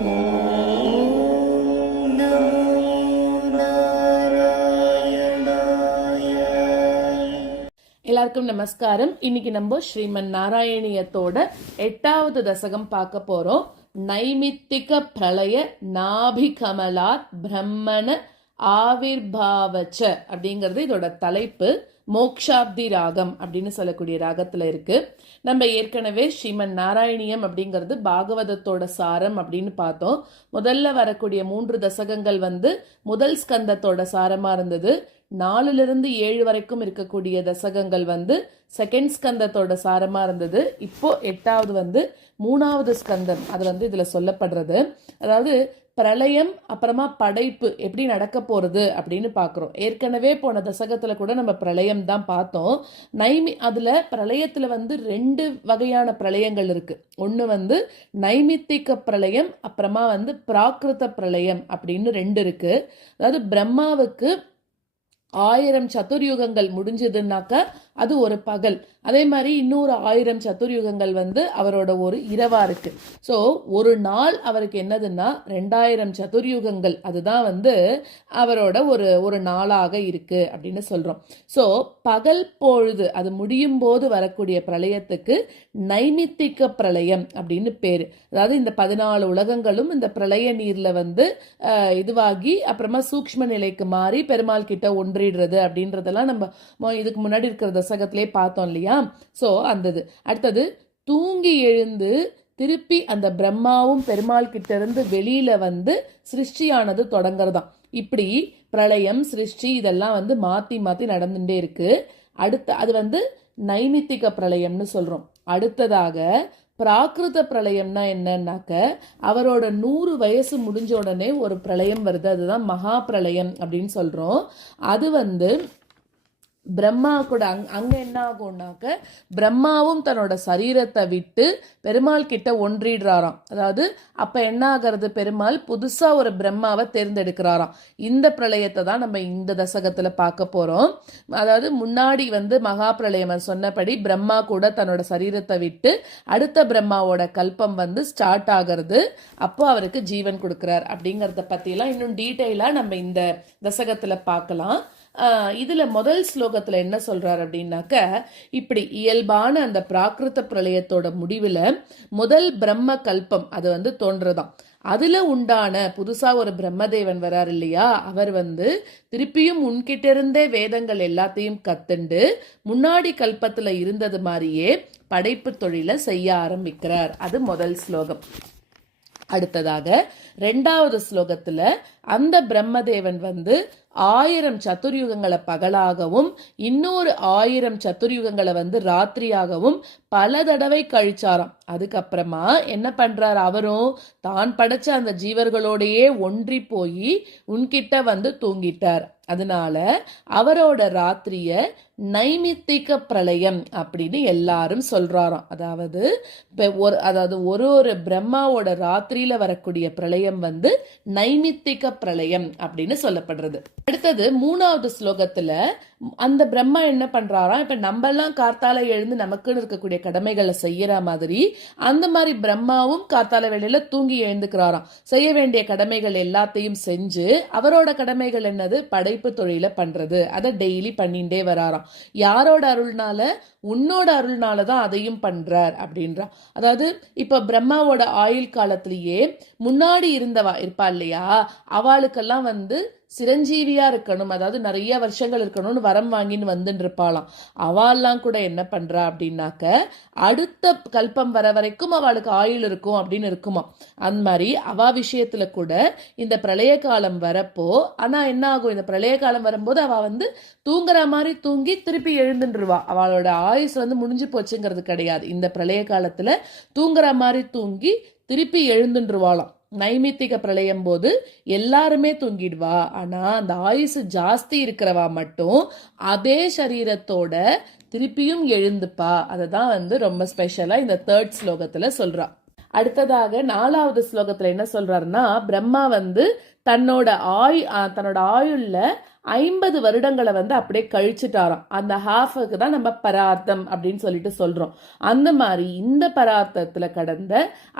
எல்லாருக்கும் நமஸ்காரம். இன்னைக்கு நம்ம ஸ்ரீமன் நாராயணியத்தோட 8வது தசகம் பார்க்க போறோம். நைமித்திக பிரளய நாபி கமலாத் பிரம்மண ஆவிர்பாவச்ச அப்படிங்கிறது இதோட தலைப்பு. மோக்ஷாப்தி ராகம் அப்படின்னு சொல்லக்கூடிய ராகத்துல இருக்கு. நம்ம ஏற்கனவே ஸ்ரீமன் நாராயணியம் அப்படிங்கிறது பாகவதத்தோட சாரம் அப்படின்னு பார்த்தோம். முதல்ல வரக்கூடிய 3 தசகங்கள் முதல் ஸ்கந்தத்தோட சாரமா இருந்தது. 4லிருந்து 7 வரைக்கும் இருக்கக்கூடிய தசகங்கள் செகண்ட் ஸ்கந்தத்தோட சாரமா இருந்தது. இப்போ 8வது 3வது ஸ்கந்தம் அது இதுல சொல்லப்படுறது. அதாவது பிரளயம் அப்புறமா படைப்பு எப்படி நடக்க போறது அப்படின்னு பாக்குறோம். ஏற்கனவே போன தசகத்துல கூட நம்ம பிரளயம் தான் பார்த்தோம். அதுல பிரளயத்துல 2 வகையான பிரளயங்கள் இருக்கு. ஒண்ணு நைமித்திக பிரளயம், அப்புறமா பிராகிருத பிரளயம் அப்படின்னு 2 இருக்கு. அதாவது பிரம்மாவுக்கு 1000 சதுர்யுகங்கள் முடிஞ்சதுன்னாக்க அது ஒரு பகல். அதே மாதிரி இன்னொரு 1000 சதுர்யுகங்கள் அவரோட ஒரு இரவா இருக்கு. ஸோ ஒரு நாள் அவருக்கு என்னதுன்னா 2000 சதுர்யுகங்கள். அதுதான் அவரோட ஒரு நாளாக இருக்கு அப்படின்னு சொல்றோம். ஸோ பகல் பொழுது அது முடியும் போது வரக்கூடிய பிரளயத்துக்கு நைமித்திக பிரளயம் அப்படின்னு பேரு. அதாவது இந்த 14 உலகங்களும் இந்த பிரளய நீர்ல இதுவாகி அப்புறமா சூக்ஷ்ம நிலைக்கு மாறி பெருமாள் கிட்ட ஒன்றிடுறது அப்படின்றதெல்லாம் நம்ம இதுக்கு முன்னாடி இருக்கிற தசகத்திலே பார்த்தோம் இல்லையா? சோ அடுத்தது தூங்கி எழுந்து திருப்பி அந்த பிரம்மாவும் பெருமாள் கிட்ட இருந்து வெளியில சிருஷ்டியானது தொடங்குறதாம். இப்படி பிரளயம் சிருஷ்டி இதெல்லாம் மாத்தி மாத்தி நடந்துட்டே இருக்கு. அது நைமித்திக பிரளயம்னு சொல்றோம். அடுத்ததாக பிராகிருத பிரளயம்னா என்னன்னாக்க அவரோட 100 வயசு முடிஞ்ச உடனே ஒரு பிரளயம் வருது. அதுதான் மகா பிரளயம் அப்படின்னு சொல்றோம். அது பிரம்மா கூட அங்க என்ன ஆகும்னாக்க பிரம்மாவும் தன்னோட சரீரத்தை விட்டு பெருமாள் கிட்ட ஒன்றிடுறாராம். அதாவது அப்ப என்ன ஆகிறது, பெருமாள் புதுசா ஒரு பிரம்மாவை தேர்ந்தெடுக்கிறாராம். இந்த பிரளயத்தை தான் நம்ம இந்த தசகத்துல பார்க்க போறோம். அதாவது முன்னாடி மகா பிரளயம் சொன்னபடி பிரம்மா கூட தன்னோட சரீரத்தை விட்டு அடுத்த பிரம்மாவோட கல்பம் ஸ்டார்ட் ஆகிறது. அப்போ அவருக்கு ஜீவன் கொடுக்கிறார் அப்படிங்கறத பத்தி எல்லாம் இன்னும் டீட்டெயிலா நம்ம இந்த தசகத்துல பார்க்கலாம். இதுல முதல் ஸ்லோகத்துல என்ன சொல்றாரு அப்படின்னாக்க, இப்படி இயல்பான அந்த பிராகிருத பிரளயத்தோட முடிவுல முதல் பிரம்ம கல்பம் அது தோன்றதாம். அதுல உண்டான புதுசா ஒரு பிரம்மதேவன் வரார் இல்லையா, அவர் திருப்பியும் உன்கிட்ட இருந்தே வேதங்கள் எல்லாத்தையும் கத்துண்டு முன்னாடி கல்பத்துல இருந்தது மாதிரியே படைப்பு தொழிலை செய்ய ஆரம்பிக்கிறார். அது முதல் ஸ்லோகம். அடுத்ததாக 2வது ஸ்லோகத்துல அந்த பிரம்மதேவன் 1000 சதுர்யுகங்களை பகலாகவும் இன்னொரு 1000 சதுர்யுகங்களை ராத்திரியாகவும் பல தடவை கழிச்சாராம். அதுக்கப்புறமா என்ன பண்றார், அவரும் தான் படைச்ச அந்த ஜீவர்களோடையே ஒன்றி போய் உன்கிட்ட தூங்கிட்டார். அதனால அவரோட ராத்திரிய நைமித்திக பிரளயம் அப்படின்னு எல்லாரும் சொல்றாராம். அதாவது ஒரு பிரம்மாவோட ராத்திரியில வரக்கூடிய பிரளயம் நைமித்திக பிரளயம் அப்படின்னு சொல்லப்படுறது. அடுத்தது 3வது ஸ்லோகத்துல அந்த பிரம்மா என்ன பண்றாராம், இப்ப நம்ம எல்லாம் கார்த்தால எழுந்து நமக்குன்னு இருக்கக்கூடிய கடமைகளை செய்யற மாதிரி அந்த மாதிரி பிரம்மாவும் கார்த்தால வேளையில தூங்கி எழுந்துக்கிறாராம். செய்ய வேண்டிய கடமைகள் எல்லாத்தையும் செஞ்சு அவரோட கடமைகள் என்னது, படைப்பு தொழில பண்றது. அதை டெய்லி பண்ணிட்டே வராராம். யாரோட அருள்னால, உன்னோட அருள்னாலதான் அதையும் பண்றார் அப்படின்றா. அதாவது இப்ப பிரம்மாவோட ஆயுள் காலத்திலேயே முன்னாடி இருந்தவா இருப்பா இல்லையா, அவளுக்கெல்லாம் சிரஞ்சீவியா இருக்கணும், அதாவது நிறைய வருஷங்கள் இருக்கணும்னு வரம் வாங்கின்னு வந்துட்டு இருப்பாளாம். அவெல்லாம் கூட என்ன பண்றா அப்படின்னாக்க அடுத்த கல்பம் வர வரைக்கும் அவளுக்கு ஆயுள் இருக்கும் அப்படின்னு இருக்குமா. அந்த மாதிரி அவ விஷயத்துல கூட இந்த பிரளய காலம் வரப்போ, ஆனா என்ன ஆகும், இந்த பிரளய காலம் வரும்போது அவ தூங்குற மாதிரி தூங்கி திருப்பி எழுந்துருவா. அவளோட ஆயுஸ் முடிஞ்சு போச்சுங்கிறது கிடையாது. இந்த பிரளய காலத்துல தூங்குற மாதிரி தூங்கி திருப்பி எழுந்துருவாளாம். நைமித்திக பிரளயம் போது எல்லாருமே தூங்கிடுவா. ஆனா அந்த ஆயுசு ஜாஸ்தி இருக்கிறவா மட்டும் அதே சரீரத்தோட திருப்பியும் எழுந்துப்பா. அததான் ரொம்ப ஸ்பெஷலா இந்த 3rd ஸ்லோகத்துல சொல்றா. அடுத்ததாக 4வது ஸ்லோகத்துல என்ன சொல்றாருன்னா, பிரம்மா தன்னோட ஆயுள்ல 50 வருடங்களை அப்படியே கழிச்சுட்டாராம். அந்த ஹாஃபுக்கு தான் நம்ம பரார்த்தம் அப்படின்னு சொல்லிட்டு சொல்றோம். அந்த மாதிரி இந்த பரார்த்தத்துல கடந்த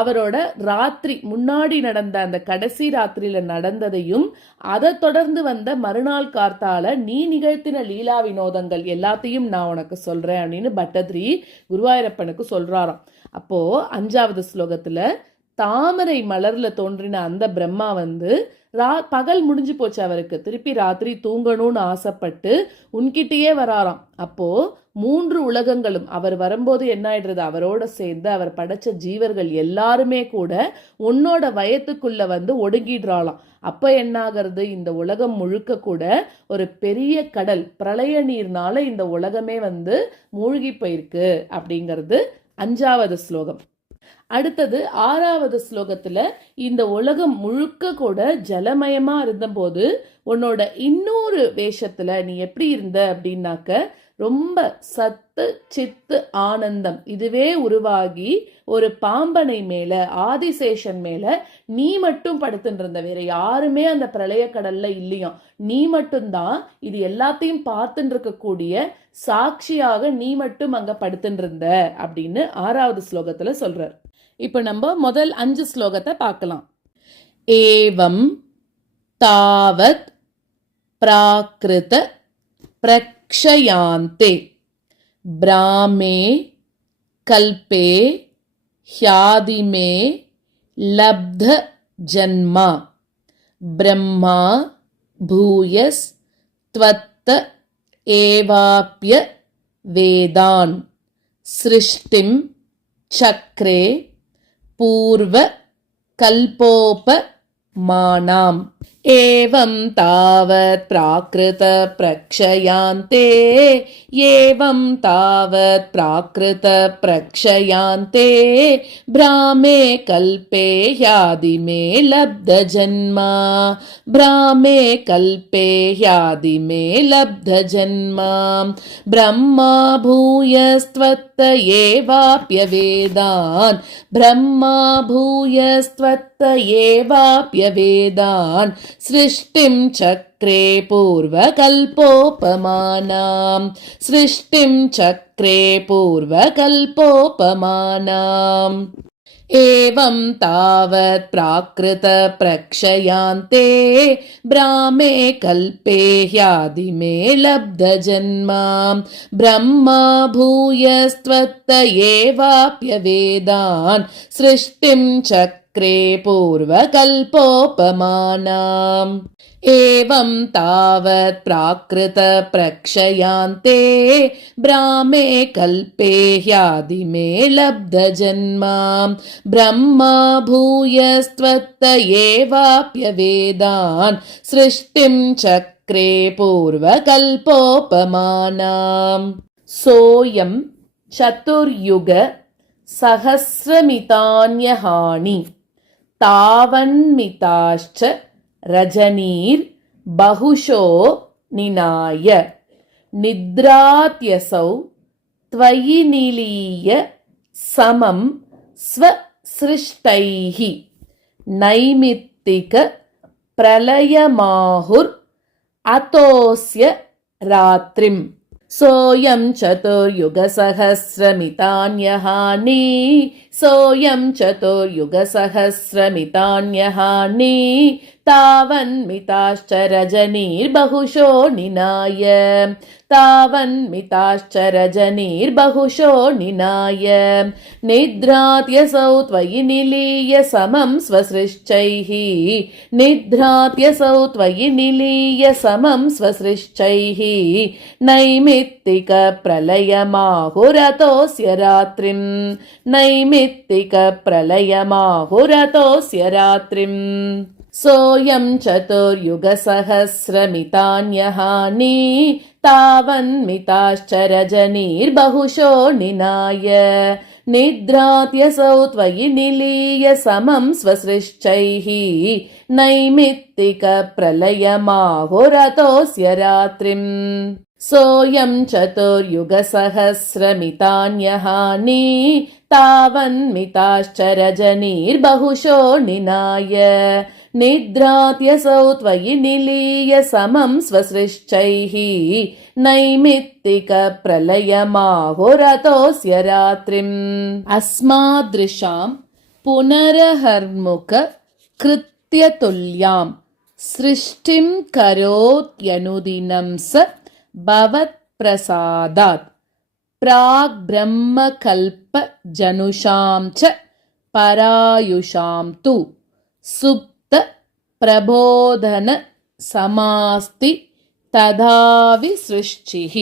அவரோட ராத்திரி முன்னாடி நடந்த அந்த கடைசி ராத்திரியில நடந்ததையும் அதை தொடர்ந்து வந்த மறுநாள் கார்த்தால நீ நிகழ்த்தின லீலா வினோதங்கள் எல்லாத்தையும் நான் உனக்கு சொல்றேன் அப்படின்னு பட்டதிரி குருவாயூரப்பனுக்கு சொல்றாராம். அப்போ 5வது ஸ்லோகத்துல தாமரை மலர்ல தோன்றின அந்த பிரம்மா பகல் முடிஞ்சு போச்சு, அவருக்கு திருப்பி ராத்திரி தூங்கணும்னு ஆசைப்பட்டு உன்கிட்டயே வராராம். அப்போ 3 உலகங்களும் அவர் வரும்போது என்ன ஆயிடுறது, அவரோட சேர்ந்து அவர் படைச்ச ஜீவர்கள் எல்லாருமே கூட உன்னோட வயத்துக்குள்ள ஒடுங்கிடுறாளாம். அப்ப என்ன ஆகிறது, இந்த உலகம் முழுக்க கூட ஒரு பெரிய கடல் பிரளய நீர்னால இந்த உலகமே மூழ்கி போயிருக்கு அப்படிங்கிறது 5வது ஸ்லோகம். அடுத்தது 6வது ஸ்லோகத்துல இந்த உலகம் முழுக்க கூட ஜலமயமா இருந்தபோது உன்னோட இன்னொரு வேஷத்துல நீ எப்படி இருந்த அப்படின்னாக்க ரொம்ப சத்து சித்து ஆனந்தம் இதுவே உருவாகி ஒரு பாம்பனை மேல ஆதிசேஷன் மேல நீ மட்டும் படுத்துட்டு இருந்த, வேற யாருமே அந்த பிரளய கடல்ல இல்லையும், நீ மட்டும்தான் இது எல்லாத்தையும் பார்த்துட்டு இருக்கக்கூடிய சாட்சியாக நீ மட்டும் அங்க படுத்துட்டு இருந்த அப்படின்னு 6வது ஸ்லோகத்துல சொல்றார். இப்ப நம்ம முதல் 5 ஸ்லோகத்தை பார்க்கலாம். ஏவம் தாவத் பிராக்ருத பிரக்ஷயாந்தே பிராமே கல்பே ஹ்யாதிமே லப்த ஜன்மா பிரம்மா பூயஸ் த்வத்த ஏவாப்ய வேதான் சிருஷ்டிம் சக்ரே பூர்வ கல்போப மானாம். ஏவம் தாவத் பிராக்ருத பிரக்ஷயாந்தே ஏவம் தாவத் பிராக்ருத பிரக்ஷயாந்தே பிராமே கல்பே ஹ்யாதிமே லப்த ஜன்மா பிராமே கல்பே ஹ்யாதிமே லப்த ஜன்மா பிரம்மா பூயஸ்த்வத்த ஏவாப்ய வேதான் பிரம்மா பூயஸ்த்வத்த ஏவாப்ய வேதான் सृष्टिं चक्रे पूर्वकल्पोपमानाम् सृष्टिं चक्रे पूर्वकल्पोपमानाम्. एवं तावत् प्राकृत प्रक्षयान्ते ब्राह्मे कल्पे ह्यादिमे लब्ध जन्मा ब्रह्मा भूयस्त्वत्त एवाप्य वेदान् सृष्टिं चक्रे पूर्वकल्पोपमानाम्. एवं तावत् प्राकृत प्रक्षयान्ते ब्राह्मे कल्पे ह्यादिमे लब्ध जन्मा ब्रह्मा भूयस्त्वत्त एवाप्य वेदान् सृष्टिं चक्रे पूर्वकल्पोपमानाम्. सोऽयं चतुर्युग सहस्रमितान्यहानि तावन्मिताश्च रजनीर बहुशो निनाय निद्रात्यसौ त्वयि निलीय समं स्वसृष्टैः नैमित्तिक प्रलयमाहुर अतोस्य रात्रिम्. सोऽयं चतुर्युगसहस्रमितान्यहानि सोऽयं चतुर्युगसहस्रमितान्यहानि तावन्मिताश्च रजनीर्बहुशो निनाय तावन्मिताश्च रजनीर्बहुशो निनाय निद्रात्यसौ त्वयि निलीय समं स्वसृष्टैः निद्रात्यसौ त्वयि निलीय समं स्वसृष्टैः नैमित्तिक प्रलयमाहुरतोऽस्य रात्रिम् नैमित्तिक प्रलयमाहुरतोऽस्य रात्रिम्. सोऽयं चतुर्युगसहस्रमितान्यहानि तावन्मिताश्च रजनीर्बहुशो निनाय निद्रात्यसौ त्वयि निलीय समं स्वसृष्टैः नैमित्तिक प्रलयमाहुरतोऽस्य रात्रिम्. सोऽयं चतुर्युगसहस्रमितान्यहानि तावन्मिताश्चरजनीर्बहुशो निनाय निद्रात्यसौ त्वयि निलीय समं स्वसृश्चैः नैमित्तिकप्रलयमाहुरतोऽस्य रात्रिम् अस्मादृशां पुनरहर्मुख कृत्यतुल्यां सृष्टिं करोत्यनुदिनं स भवत्प्रसादात् प्राग्ब्रह्मकल्पजनुषां च परायुषां तु सुप्त प्रबोधन समास्ति तदा विसृष्टिः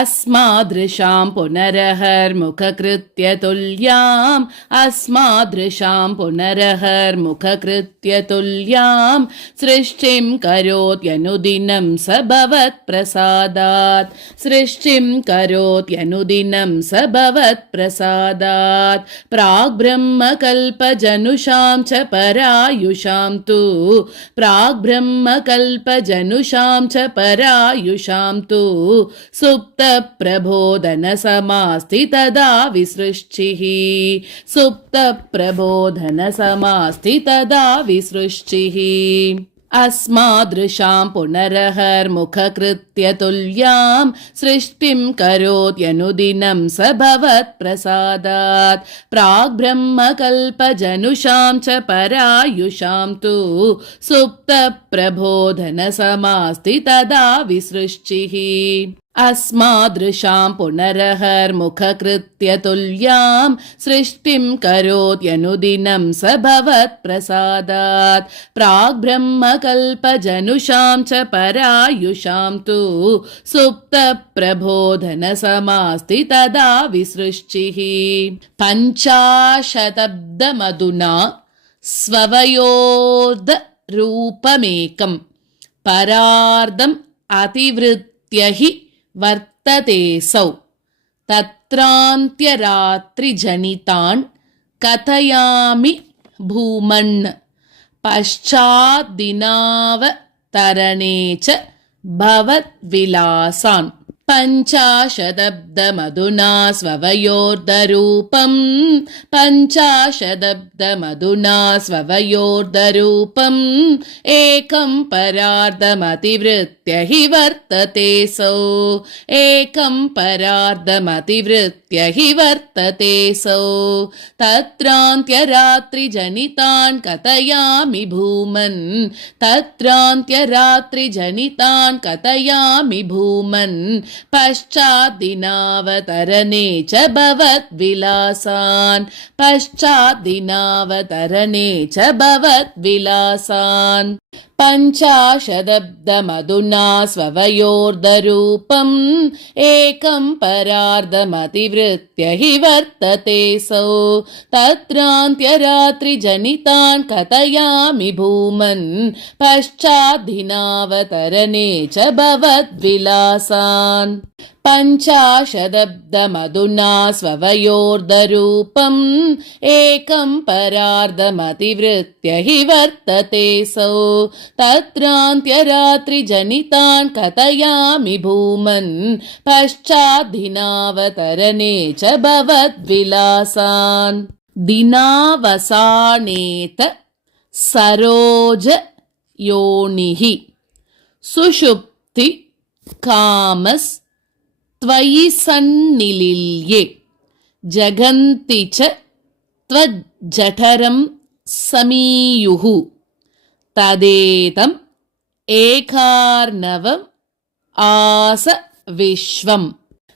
अस्मादृशां पुनरहर्मुखकृत्यतुल्याम् अस्मादृशां पुनरहर्मुखकृत्यतुल्यां सृष्टिं करोत्यनुदिनं स भवत्प्रसादात् सृष्टिं करोत्यनुदिनं स भवत्प्रसादात् प्राग्ब्रह्मकल्पजनुषां च परायुषां तु प्राग्ब्रह्मकल्पजनुषां च परायुषां तु सुप्तप्रबोधनसमास्ति तदा विसृष्टिः सुप्तप्रबोधनसमास्ति तदा विसृष्टिः अस्मादृशां पुनरहर्मुखकृत्यतुल्यां सृष्टिं करोत्यनुदिनं स भवत्प्रसादात् प्राग्ब्रह्मकल्पजनुषां च परायुषां तु सुप्तप्रबोधनसमास्ति तदा विसृष्टिः अस्मादृशां पुनरहर्मुखकृत्यतुल्यां सृष्टिं करोत्यनुदिनं स भवत्प्रसादात् प्राग्ब्रह्मकल्पजनुषां च परायुषां तु सुप्तप्रबोधनसमास्ति तदा विसृष्टिः पञ्चाशदब्दमधुना स्ववयोर्धरूपमेकं परार्धम् अतिवृत्य हि वर्ततेऽसौ तत्रान्त्यरात्रिजनितान् कथयामि भूमन् पश्चाद्दिनावतरणे च भवद्विलासान् पञ्चाशदब्दमधुना स्ववयोर्धरूपम् पञ्चाशदब्दमधुना स्ववयोर्धरूपम् एकं परार्धमतिवृत्य हि वर्ततेऽसौ एकं परार्धमतिवृत्य हि वर्ततेऽसौ तत्रान्त्यरात्रिजनितान् कथयामि भूमन् तत्रान्त्यरात्रिजनितान् कथयामि भूमन् पश्चाद्दिनावतरणे च भवद्विलासान् पश्चाद्दिनावतरणे च भवद्विलासान् पञ्चाशदब्दमधुना स्ववयोर्धरूपम् एकं परार्धमतिवृत्य हि वर्ततेऽसौ तत्रान्त्यरात्रिजनितान् कथयामि भूमन् पश्चाद्दिनावतरणे च भवद्विलासान् पञ्चाशदब्दमधुना स्ववयोर्धरूपम् एकं परार्धमतिवृत्य हि वर्ततेऽसौ तत्रान्त्यरात्रिजनितान् कथयामि भूमन् पश्चाद्दिनावतरणे च भवद्विलासान् दिनावसानेत सरोजयोनिः सुषुप्ति कामस् त्वयि सन्निलिल्ये जगन्ति च त्वज्जठरं समीयुः तदेतम् एकार्णवम् आस विश्वम्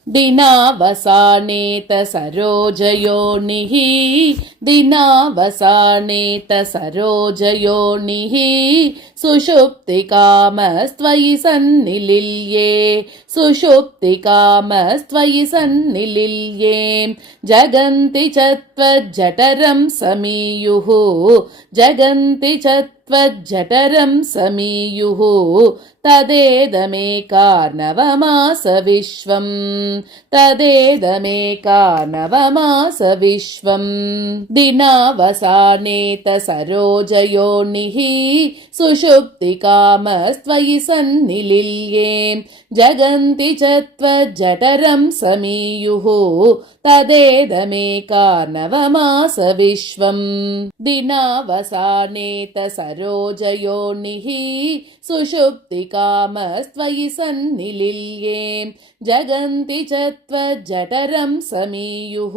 दिनावसानेत सरोजयोनिः दिनावसानेत सरोजयोनिः सुषुप्तिकामस्त्वयि सन्निलिल्ये सुषुप्तिकामस्त्वयि सन्निलिल्ये जगन्ति च त्वज्जठरं समीयुः जगन्ति च त्वज्जठरं समीयुः तदेदमेकार्णवमास विश्वम् तदेदमेकार्णवमास विश्वम् दिनावसानेत सरोजयोनिः सुषुप्तिकामस्त्वयि सुषुप्तिकामस्त्वयि सन्निलिल्ये जगन्ति च त्वज्जठरं समीयुः तदेदमेकार्णवमास विश्वम् दिनावसानेत सरोजयोनिः सुषुप्तिकामस्त्वयि सन्निलिल्ये जगन्ति च त्वज्जठरं समीयुः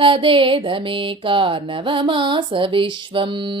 तदेदमेकार्णवमास विश्वम्।